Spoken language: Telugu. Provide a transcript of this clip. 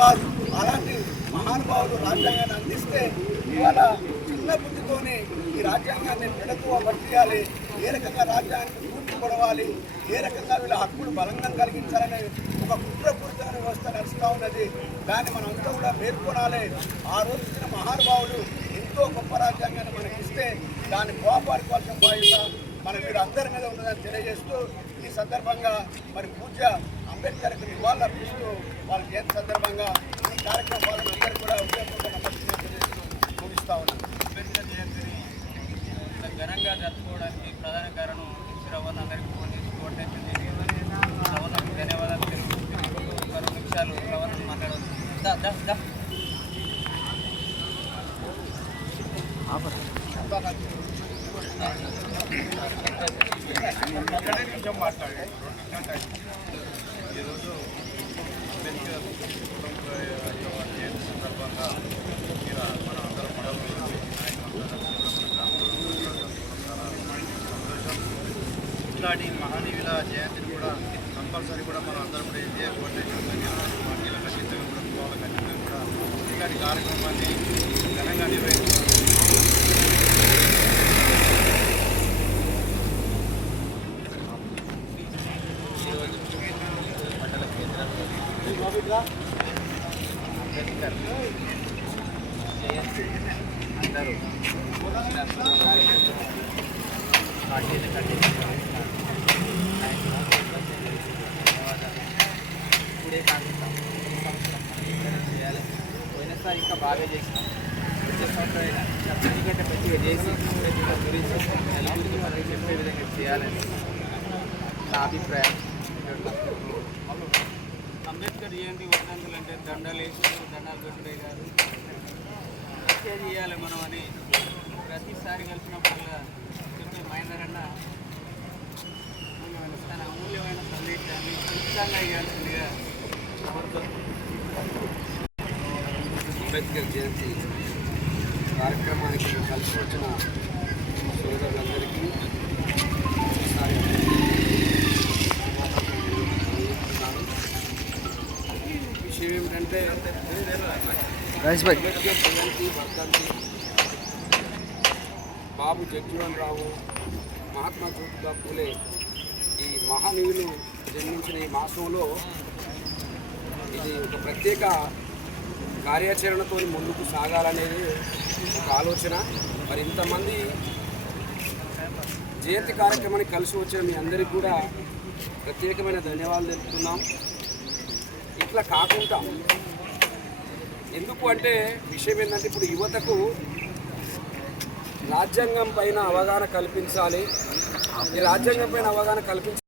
కాదు. అలాంటి మహానుభావులు రాజ్యాంగాన్ని అందిస్తే ఇవాళ చిన్న బుద్ధితోనే ఈ రాజ్యాంగాన్ని పెడతూ పట్టియాలి, ఏ రకంగా రాజ్యాంగాన్ని పూర్తి పొడవాలి, ఏ రకంగా వీళ్ళ హక్కులు బలంగా కలిగించాలనే ఒక కుట్రపూరితమైన వ్యవస్థ నడుస్తూ ఉన్నది. దాన్ని మనం అంతా కూడా మేల్కొనాలి. ఆ రోజు ఇచ్చిన మహానుభావులు ఎంతో గొప్ప రాజ్యాంగాన్ని మనకి ఇస్తే దాన్ని కాపాడుకోవాల్సిన బాధ్యత మన మీరు అందరి మీద ఉన్నదని తెలియజేస్తూ ఈ సందర్భంగా మరి పూజ్య అంబేద్కర్కి నివాళులు అర్పిస్తూ వాళ్ళ జయంతి సందర్భంగా ఈ కార్యక్రమాలను అందరూ కూడా ముగిస్తూ ఉన్నారు. అంబేద్కర్ జయంతిని ఘనంగా జరుపుకోవడానికి ప్రధాన కారణం శ్రవణ్ అందరికీ ఫోన్ చేసి కోటేసింది. శ్రవణకు ధన్యవాదాలు తెలుపుతూ 2 నిమిషాలు శ్రవణ్ మాట్లాడవచ్చు. ఈరోజు అంబేద్కర్ జయంతి సందర్భంగా మన అందరం ఇట్లాంటి మహనీయుల జయంతిని కూడా కంపల్సరీ కూడా మనం అందరం కూడా ఏం చేయకపోతే పార్టీల ఖచ్చితంగా కూడా కులాల ఖచ్చితంగా కూడా ఇట్లాంటి కార్యక్రమాన్ని ఘనంగా నిర్వహించాలి. అంబేద్కర్ జయంతి అందరూ పార్టీలు ఇప్పుడే కాకుండా చేయాలి. పోయినసారి ఇంకా బాగా చేసినాం. వచ్చే సంవత్సరం ఎందుకంటే మంచిగా చేసి అంబేద్కర్ గురించి నలుగురికి మనకి చెప్పే విధంగా చేయాలని నా అభిప్రాయం. అంబేద్కర్ జయంతి వర్ధంతులు అంటే దండాలు పెట్టుడే కాదు, మంచిగా చేయాలి మనం అని ప్రతిసారి కలిసినప్పుడల్లా చెప్పే మహేందర్ అన్న తన అమూల్యమైన సందేశాన్ని ఖచ్చితంగా ఇవ్వాల్సిందిగా అంబేద్కర్ జయంతి కార్యక్రమానికి కలిసి వచ్చిన సోదరులందరికీ విషయం ఏమిటంటే అంబేద్కర్ జయంతి వర్ధంతి బాబు జగ్జీవన్ రావు, మహాత్మా జ్యోతిబా పూలే ఈ మహనీయులు జన్మించిన ఈ మాసంలో ఇది ఒక ప్రత్యేక కార్యాచరణతో ముందుకు సాగాలనేది ఒక ఆలోచన. మరి ఇంతమంది జయంతి కార్యక్రమానికి కలిసి వచ్చిన మీ అందరికీ కూడా ప్రత్యేకమైన ధన్యవాదాలు తెలుపుతున్నాం. ఇట్లా కాకుండా ఎందుకు అంటే విషయం ఏంటంటే ఇప్పుడు యువతకు రాజ్యాంగం పైన అవగాహన కల్పించాలి. ఈ రాజ్యాంగం పైన అవగాహన కల్పించాలి.